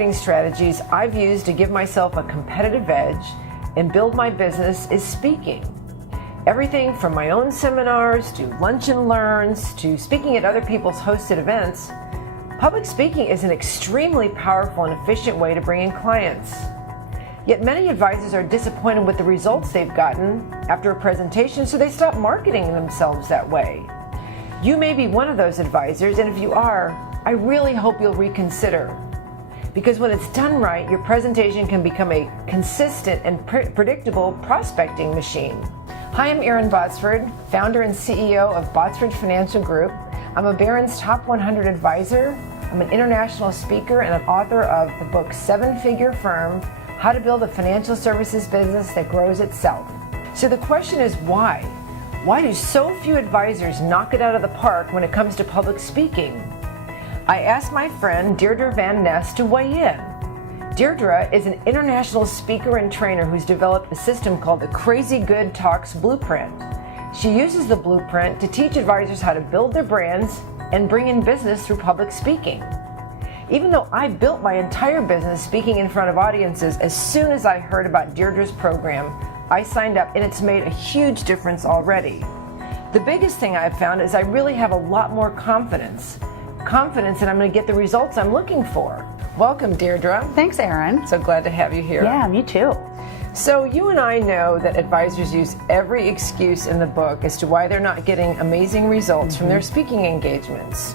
marketing strategies I've used to give myself a competitive edge and build my business is speaking. Everything from my own seminars to lunch and learns to speaking at other people's hosted events, public speaking is an extremely powerful and efficient way to bring in clients. Yet many advisors are disappointed with the results they've gotten after a presentation, so they stop marketing themselves that way. You may be one of those advisors, and if you are, I really hope you'll reconsider. Because when it's done right, your presentation can become a consistent and predictable prospecting machine. Hi, I'm Ein Botsford, founder and CEO of Botsford Financial Group. I'm a Barron's Top 100 advisor. I'm an international speaker and an author of the book 7-Figure Firm, How to Build a Financial Services Business That Grows Itself. So the question is why? Why do so few advisors knock it out of the park when it comes to public speaking? I asked my friend Deirdre Van Ness to weigh in. Deirdre is an international speaker and trainer who's developed a system called the Crazy Good Talks Blueprint. She uses the blueprint to teach advisors how to build their brands and bring in business through public speaking. Even though I built my entire business speaking in front of audiences, as soon as I heard about Deirdre's program, I signed up, and it's made a huge difference already. The biggest thing I've found is I really have a lot more confidence that I'm going to get the results I'm looking for. Welcome, Deirdre. Thanks, Erin. So glad to have you here. Yeah, me too. So you and I know that advisors use every excuse in the book as to why they're not getting amazing results from their speaking engagements.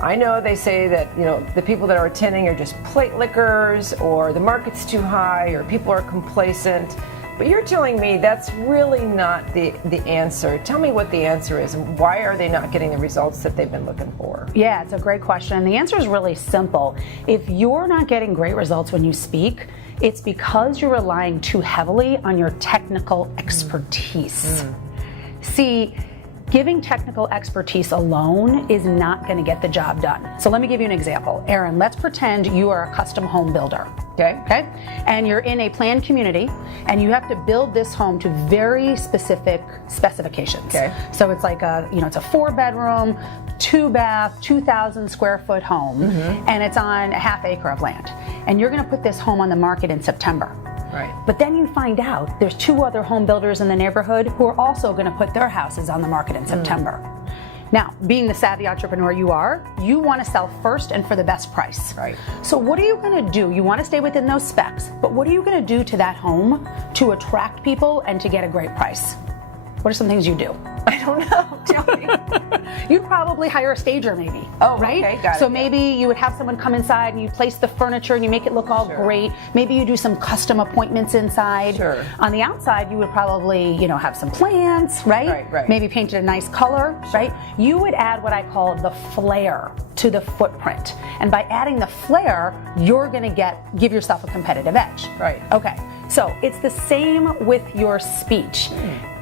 I know they say that, the people that are attending are just plate lickers, or the market's too high, or people are complacent. But you're telling me that's really not the answer. Tell me what the answer is, and why are they not getting the results that they've been looking for? Yeah, it's a great question. The answer is really simple. If you're not getting great results when you speak, it's because you're relying too heavily on your technical expertise. See, giving technical expertise alone is not going to get the job done. So let me give you an example. Erin, let's pretend you are a custom home builder. Okay? And you're in a planned community, and you have to build this home to very specific specifications. Okay. So it's like it's a 4-bedroom, 2-bath, 2,000 square foot home, and it's on a half acre of land. And you're going to put this home on the market in September. Right. But then you find out there's 2 other home builders in the neighborhood who are also going to put their houses on the market in September. Now, being the savvy entrepreneur you are, you want to sell first and for the best price. Right. So what are you going to do? You want to stay within those specs, but what are you going to do to that home to attract people and to get a great price? What are some things you do? I don't know. Tell me. You'd probably hire a stager maybe. Oh, right? Okay, got it. So maybe you would have someone come inside and you place the furniture and you make it look all great. Maybe you do some custom appointments inside. Sure. On the outside, you would probably, have some plants, right? Right. Maybe painted a nice color, right? You would add what I call the flair to the footprint. And by adding the flair, you're going to give yourself a competitive edge. Right. Okay. So it's the same with your speech.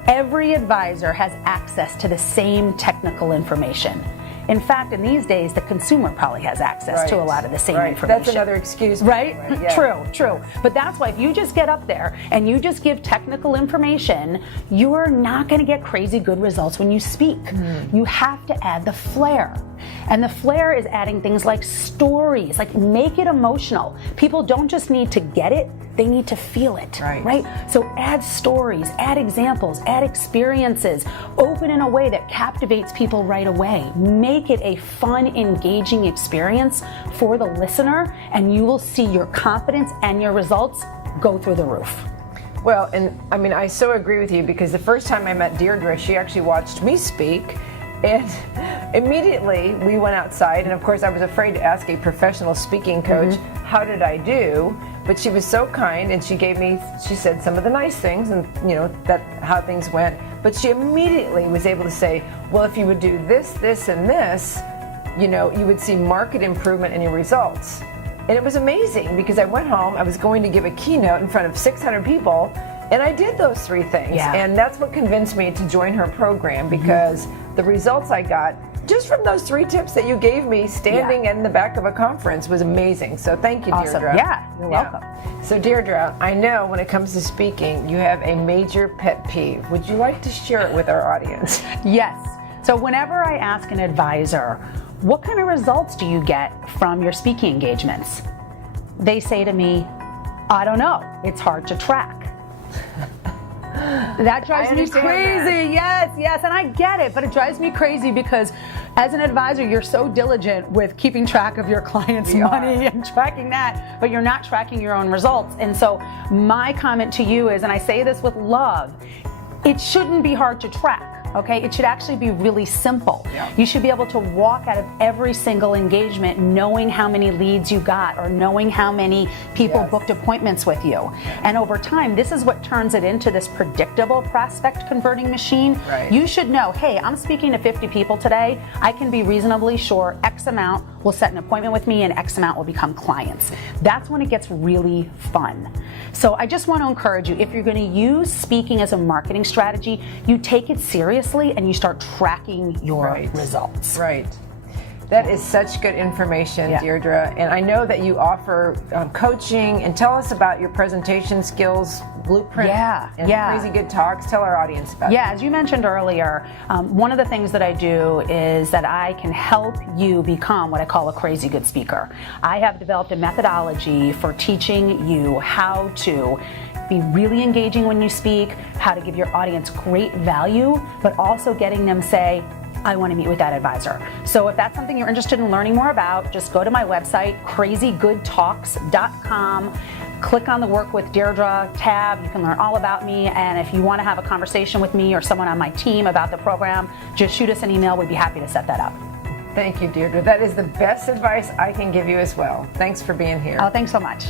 Every advisor has access to the same technical information. In fact, in these days, the consumer probably has access to a lot of the same information. That's another excuse. Right? Yeah. True. But that's why if you just get up there and you just give technical information, you're not going to get crazy good results when you speak. You have to add the flair. And the flair is adding things like stories, like make it emotional. People don't just need to get it, they need to feel it, right? So add stories, add examples, add experiences, open in a way that captivates people right away. Make it a fun, engaging experience for the listener, and you will see your confidence and your results go through the roof. Well, and I so agree with you, because the first time I met Deirdre, she actually watched me speak. And immediately we went outside, and of course I was afraid to ask a professional speaking coach, how did I do? But she was so kind, and she said some of the nice things, and that how things went. But she immediately was able to say, well, if you would do this, this, and this, you would see market improvement in your results. And it was amazing, because I went home, I was going to give a keynote in front of 600 people, and I did those 3 things. Yeah. And that's what convinced me to join her program, because the results I got just from those 3 tips that you gave me standing in the back of a conference was amazing. So thank you, Awesome. Deirdre. Yeah, you're welcome. So Deirdre, I know when it comes to speaking, you have a major pet peeve. Would you like to share it with our audience? Yes. So whenever I ask an advisor, what kind of results do you get from your speaking engagements? they say to me, I don't know, it's hard to track. That drives me crazy. Yes, and I get it, but it drives me crazy because as an advisor, you're so diligent with keeping track of your clients' money and tracking that, but you're not tracking your own results. And so my comment to you is, and I say this with love, it shouldn't be hard to track. Okay, it should actually be really simple. Yeah. You should be able to walk out of every single engagement knowing how many leads you got or knowing how many people booked appointments with you. And over time, this is what turns it into this predictable prospect converting machine. Right. You should know, hey, I'm speaking to 50 people today. I can be reasonably sure X amount will set an appointment with me and X amount will become clients. That's when it gets really fun. So I just want to encourage you, if you're going to use speaking as a marketing strategy, you take it seriously and you start tracking your results. Right. That is such good information, Deirdre. And I know that you offer coaching. And tell us about your presentation skills blueprint and Crazy Good Talks. Tell our audience about it. Yeah, as you mentioned earlier, one of the things that I do is that I can help you become what I call a crazy good speaker. I have developed a methodology for teaching you how to be really engaging when you speak, how to give your audience great value, but also getting them say, I want to meet with that advisor. So if that's something you're interested in learning more about, just go to my website, crazygoodtalks.com. Click on the Work with Deirdre tab. You can learn all about me. And if you want to have a conversation with me or someone on my team about the program, just shoot us an email. We'd be happy to set that up. Thank you, Deirdre. That is the best advice I can give you as well. Thanks for being here. Oh, thanks so much.